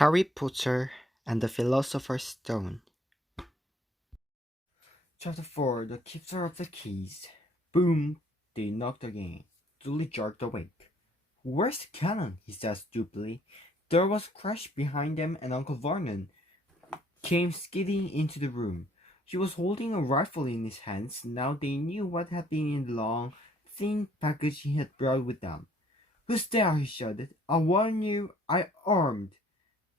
Harry Potter and the Philosopher's Stone. Chapter 4 The Keeper of the Keys. Boom! They knocked again. Dudley jerked awake. Where's the cannon? He said stupidly. There was a crash behind them, and Uncle Vernon came skidding into the room. He was holding a rifle in his hands. Now they knew what had been in the long, thin package he had brought with them. Who's there? He shouted. I warn you, I'm armed.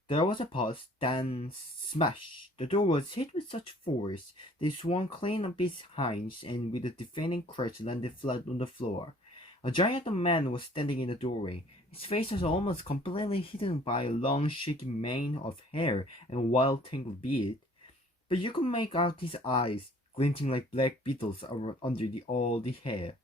There was a pause, then smash! The door was hit with such force that it swung clean up its hinges and with a deafening crash landed flat on the floor. A giant man was standing in the doorway. His face was almost completely hidden by a long shaking mane of hair and a wild tangled beard, but you could make out his eyes, glinting like black beetles under all the hair.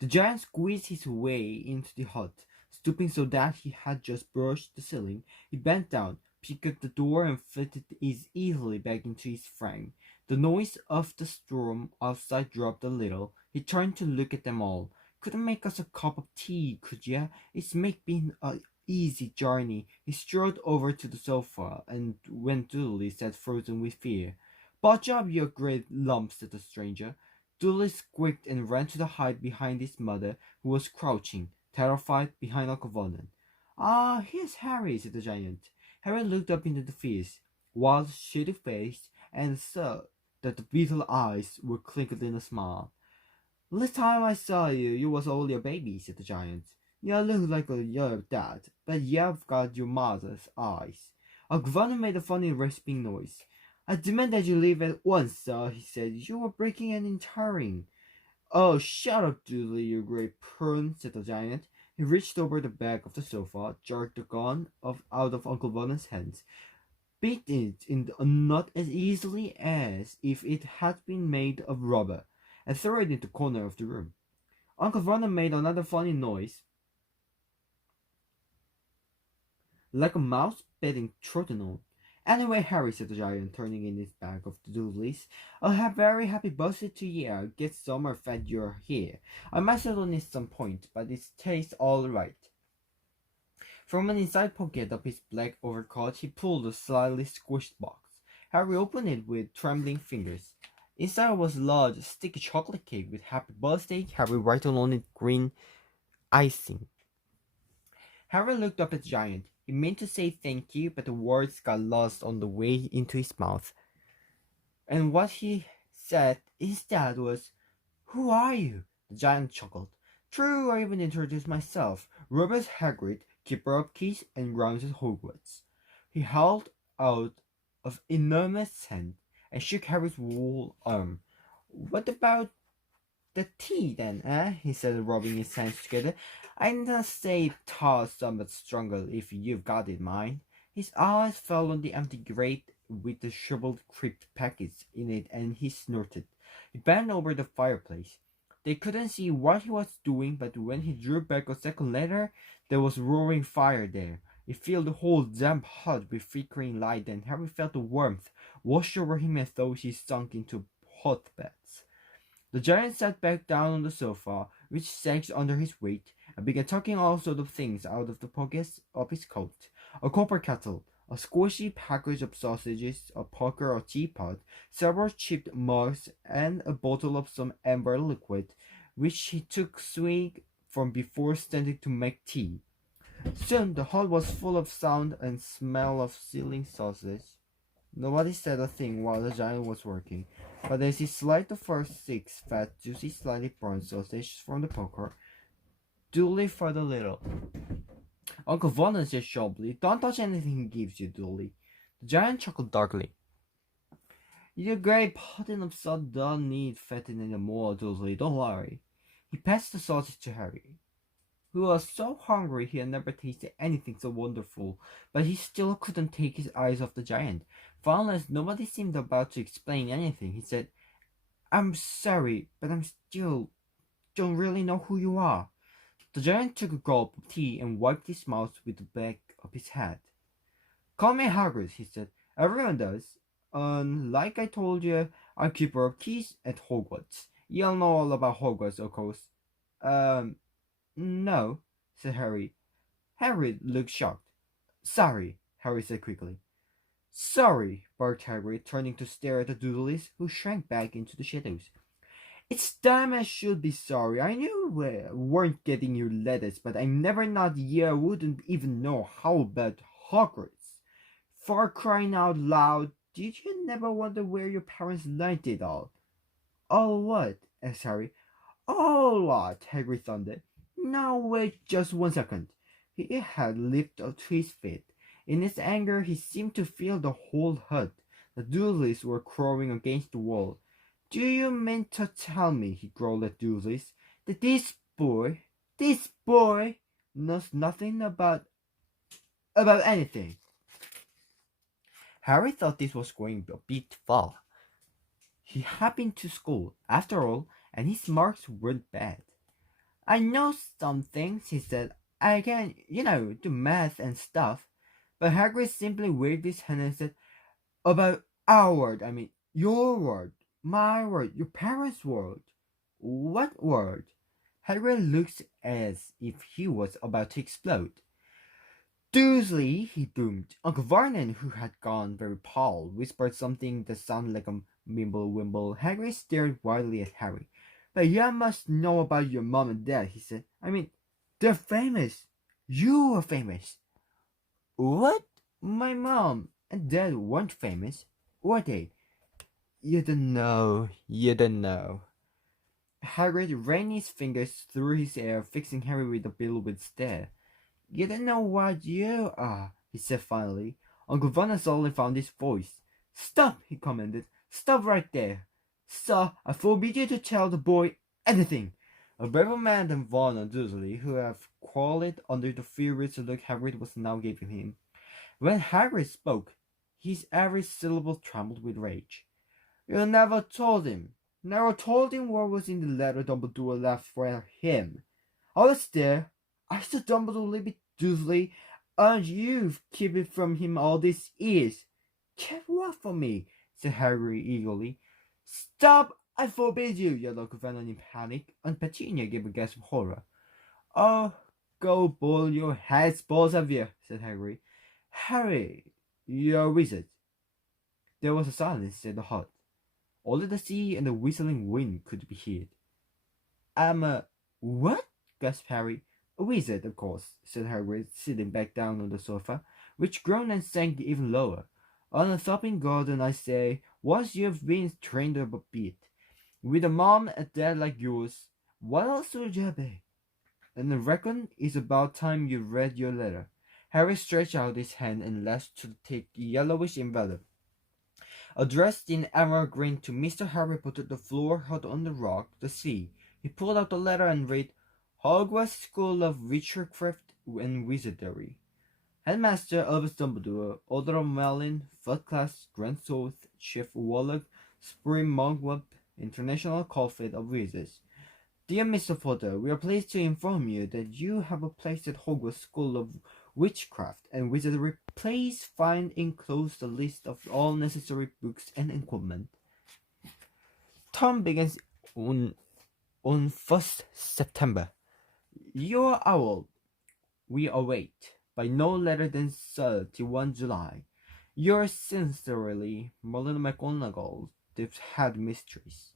The giant squeezed his way into the hut. Stooping so that he had just brushed the ceiling, he bent down, picked up the door, and fitted it easily back into its frame. The noise of the storm outside dropped a little. He turned to look at them all. Couldn't make us a cup of tea, could ya? It's been a easy journey. He strode over to the sofa, and when Dudley sat frozen with fear. Budge up, you great lump, said the stranger. Dudley squeaked and ran to hide behind his mother, who was crouching, terrified, behind Uncle Vernon. Ah, here's Harry, said the giant. Harry looked up into the face, wild, shady face, and saw that the beetle eyes were clinkled in a smile. Last time I saw you, you was only a baby, said the giant. You look like your dad, but you've got your mother's eyes. Uncle Vernon made a funny rasping noise. I demand that you leave at once, sir, he said. You are breaking and entering. Oh, shut up, Dudley, you great prune, said the giant. He reached over the back of the sofa, jerked the gun out of Uncle Vernon's hands, beat it in a knot as easily as if it had been made of rubber, and threw it into the corner of the room. Uncle Vernon made another funny noise, like a mouse being trodden on. Anyway, Harry, said the giant, turning in his back of the Dudleys, a very happy birthday to you. Get summer fed you're here. I might settle in some point, but it tastes all right. From an inside pocket of his black overcoat, he pulled a slightly squished box. Harry opened it with trembling fingers. Inside was a large, sticky chocolate cake with Happy Birthday Harry written on it green icing. Harry looked up at the giant. He meant to say thank you, but the words got lost on the way into his mouth. And what he said instead was, Who are you? The giant chuckled. True, I even introduced myself. Rufus Hagrid, keeper of keys and grounds at Hogwarts. He held out an enormous hand and shook Harry's wool arm. What about the tea, then, eh? He said, rubbing his hands together. I'd say tall somewhat stronger if you've got it, mind. His eyes fell on the empty grate with the shriveled crypt packets in it, and he snorted. He bent over the fireplace. They couldn't see what he was doing, but when he drew back a second later, there was roaring fire there. It filled the whole damp hut with flickering light, and Harry felt the warmth wash over him as though he sunk into hot baths. The giant sat back down on the sofa, which sagged under his weight, and began tucking all sorts of things out of the pockets of his coat. A copper kettle, a squishy package of sausages, a poker or teapot, several chipped mugs, and a bottle of some amber liquid, which he took swig from before standing to make tea. Soon the hall was full of sound and smell of sizzling sausage. Nobody said a thing while the giant was working, but as he sliced the first 6 fat, juicy, slightly browned sausages from the poker, Dudley thought a little. Uncle Vernon said sharply, Don't touch anything he gives you, Dudley. The giant chuckled darkly. Your great pudding of salt don't need fattening anymore, Dudley, don't worry. He passed the sausage to Harry, who was so hungry he had never tasted anything so wonderful, but he still couldn't take his eyes off the giant. Finally, as nobody seemed about to explain anything, he said, I'm sorry, but I still don't really know who you are. The giant took a gulp of tea and wiped his mouth with the back of his hat. Call me Hagrid, he said. Everyone does. Like I told you, I'm keeper of keys at Hogwarts. You all know all about Hogwarts, of course. No, said Harry. Harry looked shocked. Sorry, Harry said quickly. Sorry, barked Hagrid, turning to stare at the doodlies, who shrank back into the shadows. It's time I should be sorry. I knew we weren't getting your letters, but I never not you wouldn't even know how about Hogwarts. For crying out loud, did you never wonder where your parents learned it all? All what? Asked Harry. All what? Hagrid thundered. Now wait just 1 second. He had leaped to his feet. In his anger, he seemed to fill the whole hut. The Dursleys were crowing against the wall. Do you mean to tell me, he growled at Dursleys, that this boy knows nothing about anything? Harry thought this was going a bit far. He had been to school, after all, and his marks weren't bad. I know some things, he said. I can, do math and stuff. But Hagrid simply waved his hand and said, about our world, I mean, your world, my world, your parents' world. What world? Hagrid looked as if he was about to explode. Dursley, he boomed. Uncle Vernon, who had gone very pale, whispered something that sounded like a mimble-wimble. Hagrid stared wildly at Harry. But you must know about your mom and dad, he said. I mean, they're famous. You are famous. What? My mom and dad weren't famous, were they? You don't know. Hagrid ran his fingers through his hair, fixing Harry with a bewildered stare. You don't know what you are, he said finally. Uncle Vernon suddenly found his voice. Stop, he commanded. Stop right there. Sir, I forbid you to tell the boy anything. A braver man than Vernon Dursley, who had quailed under the furious look Hagrid was now giving him. When Hagrid spoke, his every syllable trembled with rage. You never told him what was in the letter Dumbledore left for him. I was there. I saw Dumbledore leave it, Dursley, and you've kept it from him all these years. Kept what from me? Said Harry eagerly. Stop! I forbid you! Yelled Uncle Vernon in panic, and Petunia gave a gasp of horror. Oh, go boil your heads, both of you, said Harry. Harry, you're a wizard. There was a silence in the hut. Only the sea and the whistling wind could be heard. I'm a what? Gasped Harry. A wizard, of course, said Hagrid, sitting back down on the sofa, which groaned and sank even lower. On a thumping garden, I say, once you've been trained up a bit. With a mom and dad like yours, what else would you be? And I reckon it's about time you read your letter. Harry stretched out his hand and lashed to the thick, yellowish envelope. Addressed in emerald green to Mr. Harry Potter, the floor hut on the rock, the sea. He pulled out the letter and read, Hogwarts School of Witchcraft and Wizardry. Headmaster Albus Dumbledore, Order of Merlin, 3rd Class, Grand South, Chief Warlock, Spring Mugwump, International College of Wizards. Dear Mr. Potter, we are pleased to inform you that you have a place at Hogwarts School of Witchcraft and Wizardry. Please find enclosed a list of all necessary books and equipment. Term begins on 1st September. Your owl we await by no later than 31 July. Yours sincerely, Molly McGonagall, the head mistress.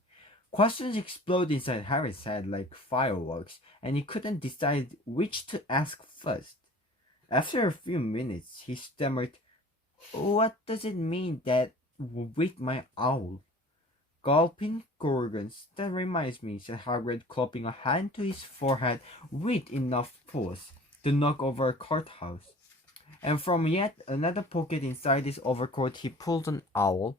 Questions exploded inside Harry's head like fireworks, and he couldn't decide which to ask first. After a few minutes, he stammered, What does it mean that with my owl? Gulping Gorgons, that reminds me, said Hagrid, clapping a hand to his forehead with enough force to knock over a courthouse. And from yet another pocket inside his overcoat he pulled an owl.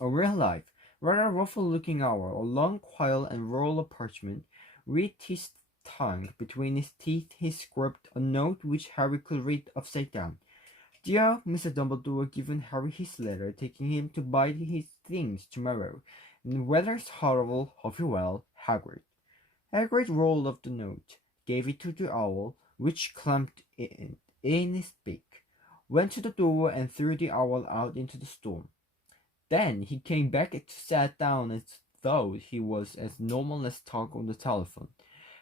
A real-life, rather ruffled-looking owl, a long quail and roll of parchment. With his tongue between his teeth he scribbled a note which Harry could read upside down. Dear Mr. Dumbledore, given Harry his letter, taking him to buy his things tomorrow. The weather's horrible, hope you well, Hagrid. Hagrid rolled up the note, gave it to the owl, which clamped it in his beak, went to the door and threw the owl out into the storm. Then he came back and sat down as though he was as normal as talk on the telephone.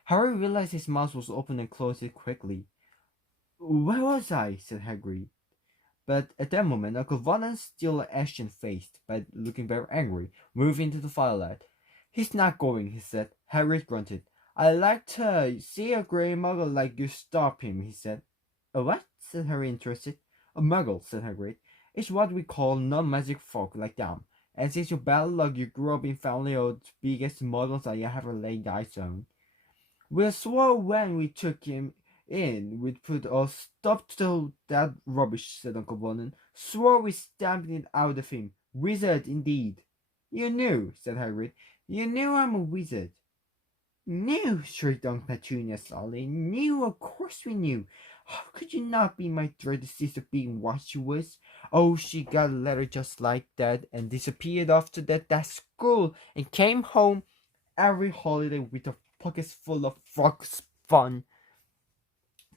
Harry realized his mouth was open and closed it quickly. Where was I? Said Hagrid. But at that moment, Uncle Vernon, still ashen-faced, but looking very angry, moved into the firelight. He's not going, he said. Hagrid grunted. I'd like to see a grey muggle like you stop him, he said. A what? Said Harry, interested. A muggle, said Hagrid. It's what we call non-magic folk like them. And since your bad luck, you grew up in family of the biggest muggles I ever laid eyes on. We swore when we took him in we'd put a stop to that rubbish, said Uncle Vernon. Swore we stamped it out of him. Wizard, indeed. You knew, said Hagrid. You knew I'm a wizard. Knew, shrieked Aunt Petunia slowly. Knew, of course we knew. How could you not be my dreaded sister being what she was? Oh, she got a letter just like that and disappeared after that school and came home every holiday with her pockets full of frogs fun,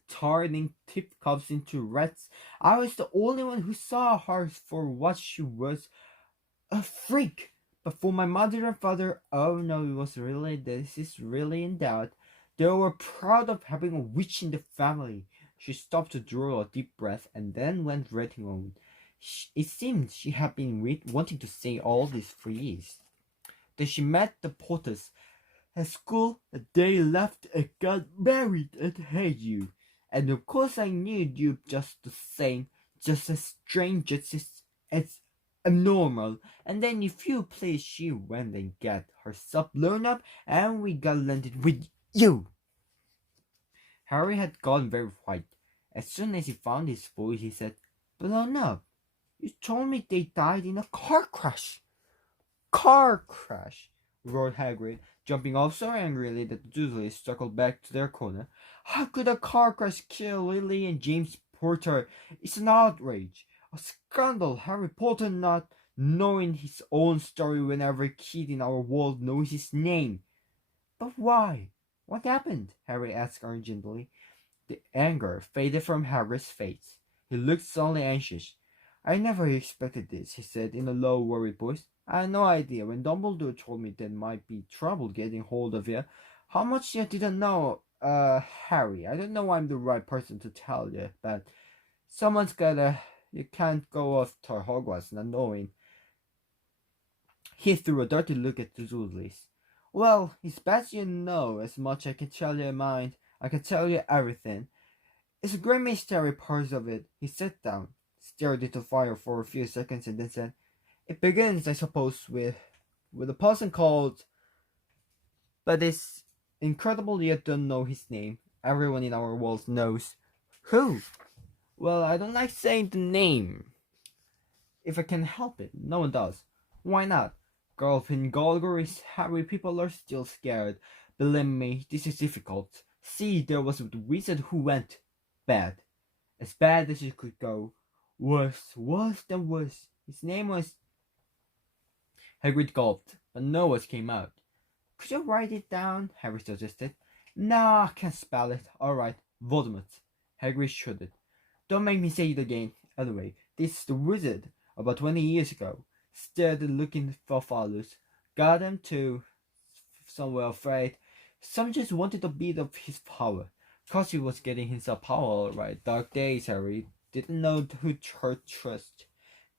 turning tip cups into rats. I was the only one who saw her for what she was, a freak. But for my mother and father, oh no, this is really in doubt. They were proud of having a witch in the family. She stopped to draw a deep breath and then went writing on. It seemed she had been wanting to say all this for years. Then she met the Potters at school. They left and got married and hate you. And of course I knew you just the same, just as strange as abnormal. And then if you please, she went and got herself blown up, and we got landed with you. Harry had gone very white. As soon as he found his voice, he said, "Blown up? You told me they died in a car crash." "Car crash!" roared Hagrid, jumping off so angrily that the Dursleys circled back to their corner. "How could a car crash kill Lily and James Potter? It's an outrage. A scandal. Harry Potter not knowing his own story when every kid in our world knows his name." "But why? What happened?" Harry asked urgently. The anger faded from Harry's face. He looked suddenly anxious. "I never expected this," he said in a low, worried voice. "I had no idea. When Dumbledore told me there might be trouble getting hold of you, how much you didn't know, Harry. I don't know I'm the right person to tell you, but someone's gotta. You can't go off to Hogwarts not knowing." He threw a dirty look at the Dursleys. "Well, it's best you know as much I can tell you mind. I can tell you everything. It's a great mystery part of it." He sat down, stared into the fire for a few seconds, and then said, "It begins, I suppose, with a person called, but it's incredible you don't know his name. Everyone in our world knows." "Who?" "Well, I don't like saying the name. If I can help it, no one does." "Why not?" Gulliver is Harry. People are still scared. Believe me, this is difficult. See, there was a wizard who went bad. As bad as it could go. Worse than worse. His name was... Hagrid gulped, but no words came out. "Could you write it down?" Harry suggested. "No, I can't spell it." "All right, Voldemort." Hagrid shuddered. "Don't make me say it again. Anyway, this is the wizard. About 20 years ago. Started looking for fathers. Got them too. Some were afraid. Some just wanted a bit of his power. Cause he was getting himself power all right. Dark days, Harry. Didn't know who to trust.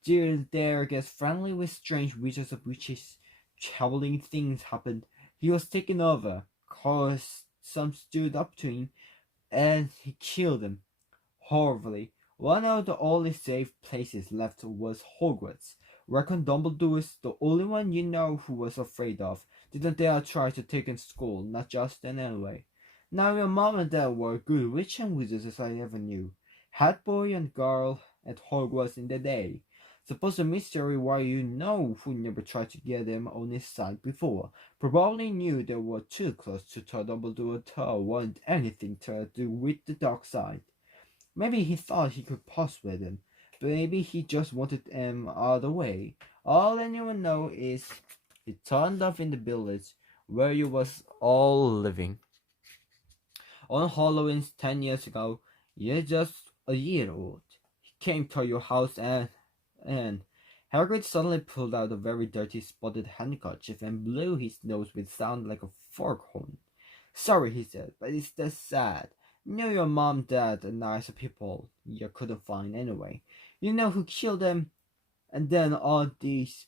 There gets friendly with strange wizards of witches. Troubling things happened. He was taken over. Cause some stood up to him, and he killed them. Horribly. One of the only safe places left was Hogwarts. Reckon Dumbledore's the only one you know who was afraid of. Didn't dare try to take in school, not just then anyway. Now your mom and dad were good witch and wizards as I ever knew. Had boy and girl at Hogwarts in the day. Suppose a mystery why you know who never tried to get them on his side before. Probably knew they were too close to Dumbledore to want anything to do with the dark side. Maybe he thought he could pass with them. Maybe he just wanted them out of the way. All anyone knows is he turned up in the village where you was all living. On Halloween 10 years ago, you're just a year old. He came to your house and Hagrid suddenly pulled out a very dirty spotted handkerchief and blew his nose with sound like a fork horn. "Sorry," he said, "but it's that sad. You know your mom, dad, and nicer people you couldn't find anyway. You know who killed them, and then all this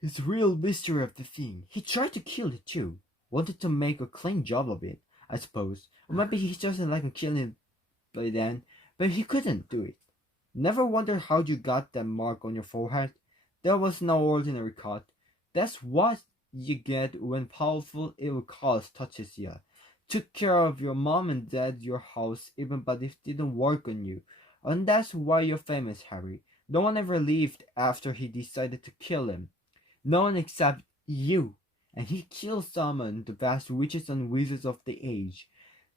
is real mystery of the thing. He tried to kill it too. Wanted to make a clean job of it, I suppose. Or maybe he just didn't like killing it by then, but he couldn't do it. Never wondered how you got that mark on your forehead? That was no ordinary cut. That's what you get when powerful evil cause touches you. Took care of your mom and dad, your house, even but it didn't work on you. And that's why you're famous, Harry. No one ever left after he decided to kill him. No one except you. And he killed summoned the vast witches and wizards of the age.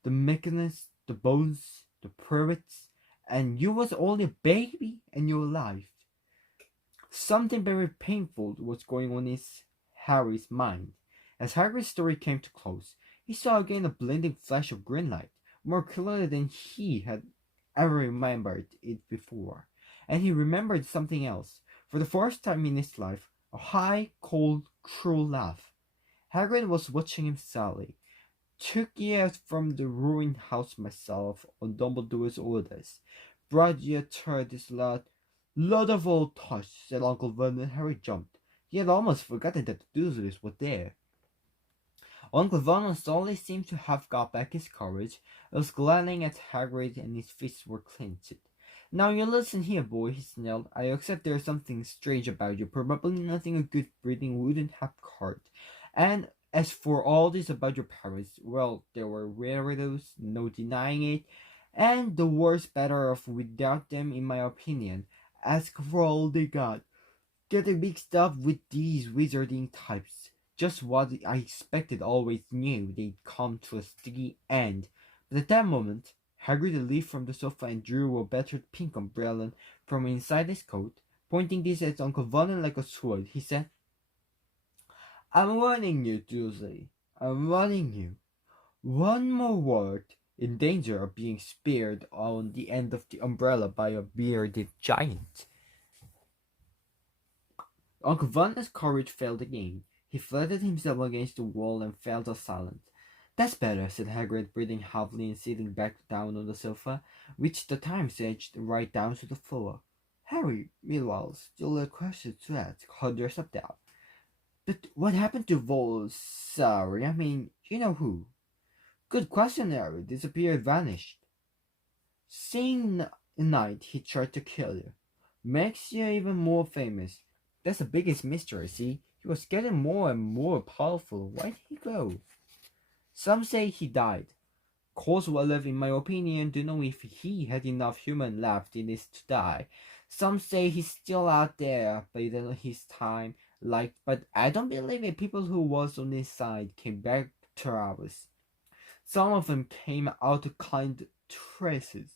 The mechanists, the bones, the pirates, and you was only a baby in your life. Something very painful was going on in Harry's mind. As Harry's story came to close, he saw again a blinding flash of green light, more clearly than he had ever remembered it before. And he remembered something else. For the first time in his life, a high, cold, cruel laugh. Hagrid was watching him sadly. Took years from the ruined house myself on Dumbledore's orders. Brought you to this lot of old tosh, said Uncle Vernon, and Harry jumped. He had almost forgotten that the Dursleys were there. Uncle Vernon slowly seemed to have got back his courage, and was glaring at Hagrid, and his fists were clenched. Now you listen here, boy, he snarled. I accept there's something strange about you, probably nothing a good breeding wouldn't have caught. And as for all this about your parents, well, they were weirdos, no denying it, and the worst better off without them, in my opinion. Ask for all they got. Getting mixed up with these wizarding types. Just what I expected, always knew they'd come to a sticky end. But at that moment, Hagrid leaped from the sofa and drew a battered pink umbrella from inside his coat. Pointing this at Uncle Vernon like a sword, he said, I'm warning you, Dursley. I'm warning you. One more word in danger of being speared on the end of the umbrella by a bearded giant. Uncle Vernon's courage failed again. He flattened himself against the wall and fell silent. That's better, said Hagrid, breathing heavily and sitting back down on the sofa, which the Times edged right down to the floor. Harry, meanwhile, still a question to ask, held yourself down. But what happened to Sorry, I mean, you know who? Good question, Harry. Disappeared, vanished. Same night he tried to kill you. Makes you even more famous. That's the biggest mystery, see? He was getting more and more powerful. Why did he go? Some say he died. Coswell, in my opinion, don't know if he had enough human left in this to die. Some say he's still out there, but his time, but I don't believe it. People who was on his side came back to ours. Some of them came out to kind traces.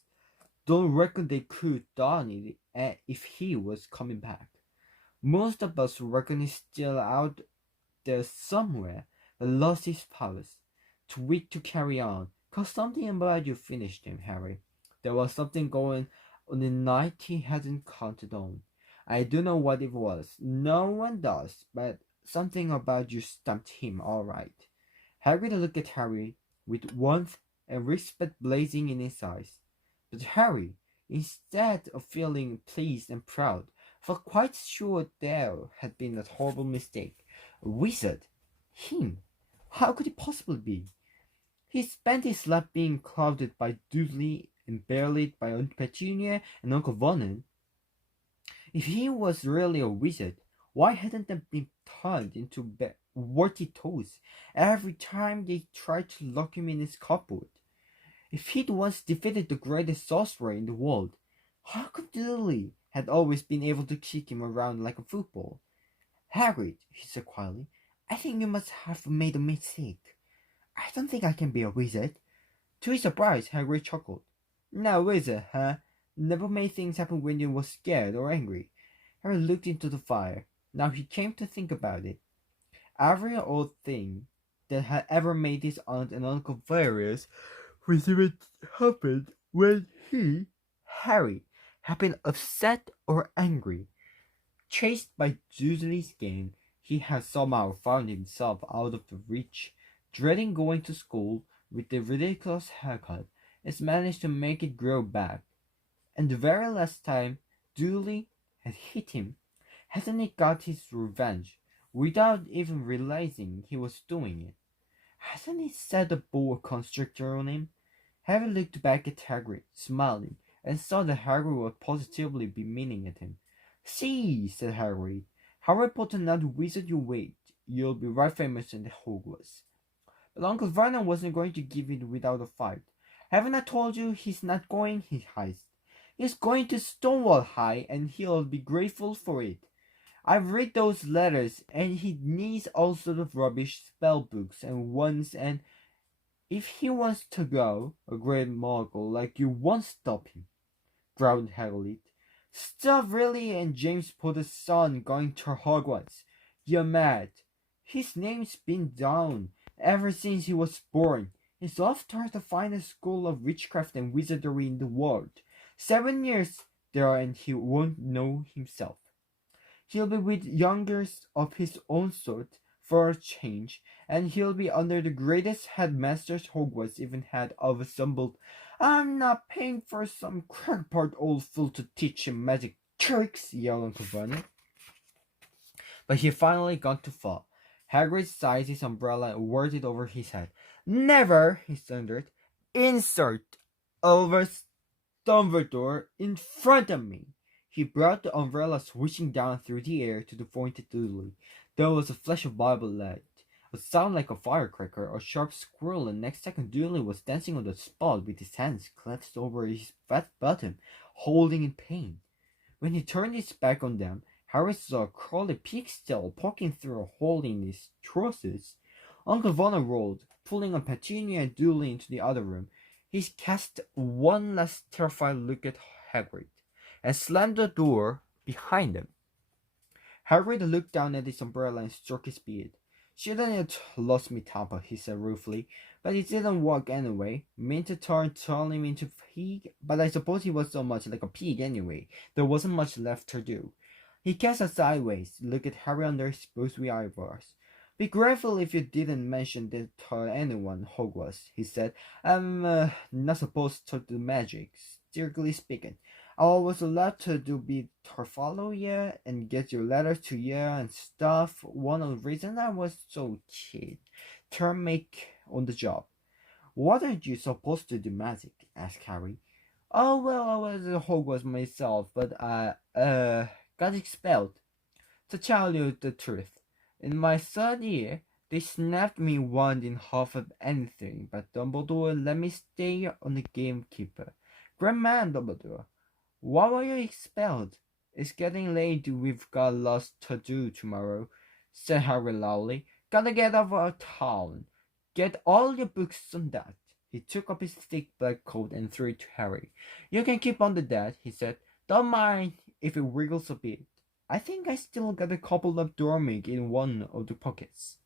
Don't reckon they could done it if he was coming back. Most of us reckon he's still out there somewhere, but lost his powers. Too weak to carry on. 'Cause something about you finished him, Harry. There was something going on the night he hadn't counted on. I don't know what it was. No one does, but something about you stumped him all right. Harry looked at Harry with warmth and respect blazing in his eyes. But Harry, instead of feeling pleased and proud, felt quite sure there had been a horrible mistake. A wizard? Him? How could it possibly be? He spent his life being clouded by Dudley and barely by Aunt Petunia and Uncle Vernon. If he was really a wizard, why hadn't they been turned into warty toads every time they tried to lock him in his cupboard? If he'd once defeated the greatest sorcerer in the world, how could Dudley had always been able to kick him around like a football? Harry, he said quietly, I think you must have made a mistake. I don't think I can be a wizard. To his surprise, Harry chuckled. No wizard, huh? Never made things happen when you were scared or angry. Harry looked into the fire. Now he came to think about it. Every old thing that had ever made his aunt and uncle furious was even happened when he, Harry, had been upset or angry. Chased by Dudley's gang, he had somehow found himself out of the reach, dreading going to school with the ridiculous haircut, it's managed to make it grow back. And the very last time Dooley had hit him, hasn't he got his revenge without even realizing he was doing it? Hasn't he set a boa constrictor on him? Harry looked back at Hagrid, smiling, and saw that Hagrid was positively beaming at him. "See," said Hagrid, "Harry Potter now the wizard you wait. You'll be right famous in the Hogwarts." But Uncle Vernon wasn't going to give it without a fight. "Haven't I told you he's not going?" he hissed. "He's going to Stonewall High, and he'll be grateful for it. I've read those letters, and he needs all sorts of rubbish spell books and ones, and if he wants to go, a great Muggle like you won't stop him," growled Hagrid. "Stop really and James Potter's son going to Hogwarts. You're mad. His name's been down ever since he was born. He's off towards the finest school of witchcraft and wizardry in the world. 7 years there and he won't know himself. He'll be with youngers of his own sort for a change, and he'll be under the greatest headmasters Hogwarts even had of assembled. I'm not paying for some crackpot old fool to teach him magic tricks," yelled Uncle Vernon. But he finally got to fall. Hagrid seized his umbrella and whirled it over his head. "Never," he thundered, "insert Albus Dumbledore in front of me." He brought the umbrella swishing down through the air to the pointed Dooley. There was a flash of Bible light, a sound like a firecracker, a sharp squirrel, and next second Dooley was dancing on the spot with his hands clasped over his fat bottom, holding in pain. When he turned his back on them, Harry saw a curly pigtail poking through a hole in his trousers. Uncle Vernon rolled, pulling on Petunia and Dooley into the other room. He cast one last terrified look at Hagrid, and slammed the door behind him. Hagrid looked down at his umbrella and stroked his beard. "Shouldn't it lost me temper," he said ruefully, "but it didn't work anyway. Meant to turn him into a pig, but I suppose he was so much like a pig anyway, there wasn't much left to do." He cast a sideways look at Harry under his bushy eyebrows. "Be grateful if you didn't mention that to anyone, Hogwarts," he said. "I'm not supposed to do magic, strictly speaking. All I was allowed to do be to follow you and get your letters to you and stuff. One of the reasons I was so cheap, turn make on the job." "What are you supposed to do magic?" asked Harry. "Oh, well, I was at Hogwarts myself, but I got expelled. To tell you the truth, in my third year, they snapped me one in half of anything, but Dumbledore let me stay on the gamekeeper. Great man, Dumbledore. Why were you expelled?" "It's getting late. We've got lots to do tomorrow," said Harry loudly. "Gotta get out of town. Get all your books on that." He took up his thick black coat and threw it to Harry. "You can keep on that," he said. "Don't mind if it wiggles a bit. I think I still got a couple of Dormic in one of the pockets."